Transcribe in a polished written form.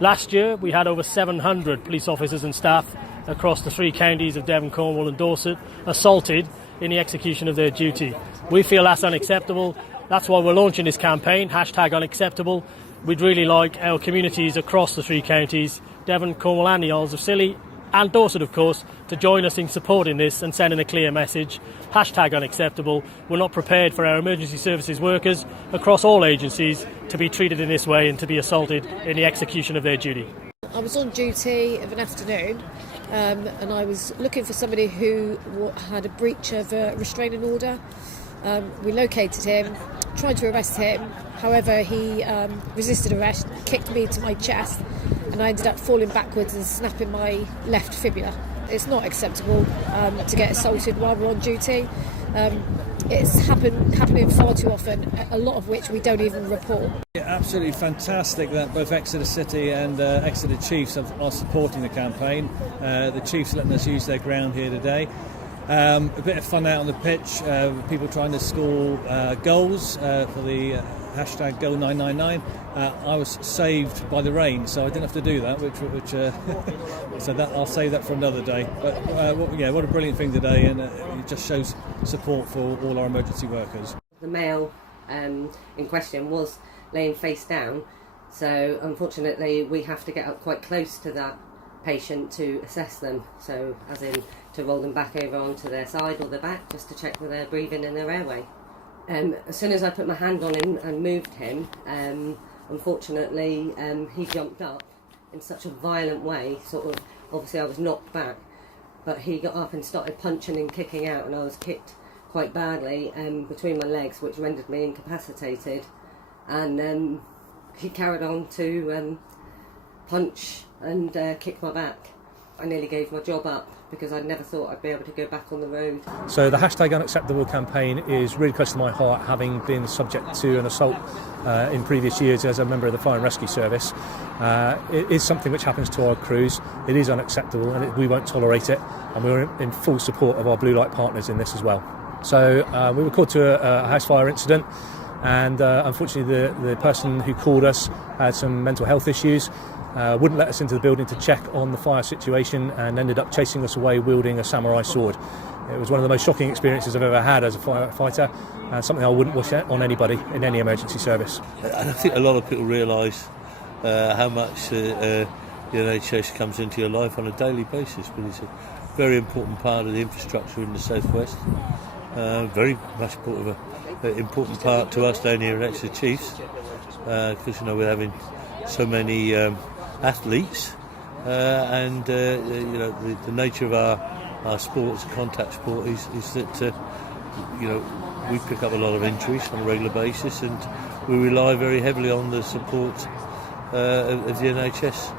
Last year we had over 700 police officers and staff across the 3 counties of Devon, Cornwall and Dorset assaulted in the execution of their duty. We feel that's unacceptable. That's why we're launching this campaign, #unacceptable. We'd really like our communities across the 3 counties, Devon, Cornwall and the Isles of Scilly, and Dorset of course, to join us in supporting this and sending a clear message. #unacceptable. We're not prepared for our emergency services workers across all agencies to be treated in this way and to be assaulted in the execution of their duty. I was on duty of an afternoon and I was looking for somebody who had a breach of a restraining order. We located him, tried to arrest him, however he resisted arrest, kicked me to my chest and I ended up falling backwards and snapping my left fibula. It's not acceptable to get assaulted while we're on duty. It's happening far too often, a lot of which we don't even report. Yeah, absolutely fantastic that both Exeter City and Exeter Chiefs are supporting the campaign. The Chiefs letting us use their ground here today. A bit of fun out on the pitch, people trying to score goals for the #Goal999. I was saved by the rain, so I didn't have to do that, so that I'll save that for another day. But what a brilliant thing today, and it just shows support for all our emergency workers. The male in question was laying face down, so unfortunately we have to get up quite close to that patient to assess them, so as in to roll them back over onto their side or their back just to check that they're breathing in their airway. As soon as I put my hand on him and moved him, unfortunately he jumped up in such a violent way, obviously I was knocked back, but he got up and started punching and kicking out, and I was kicked quite badly between my legs, which rendered me incapacitated, and he carried on to punch and kick my back. I nearly gave my job up because I never thought I'd be able to go back on the road. So the #unacceptable campaign is really close to my heart, having been subject to an assault in previous years as a member of the Fire and Rescue Service. It is something which happens to our crews. It is unacceptable and we won't tolerate it, and we're in full support of our blue light partners in this as well. So we were called to a house fire incident, and unfortunately the person who called us had some mental health issues. Wouldn't let us into the building to check on the fire situation and ended up chasing us away wielding a samurai sword. It was one of the most shocking experiences I've ever had as a firefighter, and something I wouldn't wish on anybody in any emergency service. I think a lot of people realise how much the NHS comes into your life on a daily basis, but it's a very important part of the infrastructure in the southwest. Very much an important part to us down here at Exeter Chiefs, because we're having so many athletes, and the nature of our sports, contact sport, is that we pick up a lot of injuries on a regular basis, and we rely very heavily on the support of the NHS.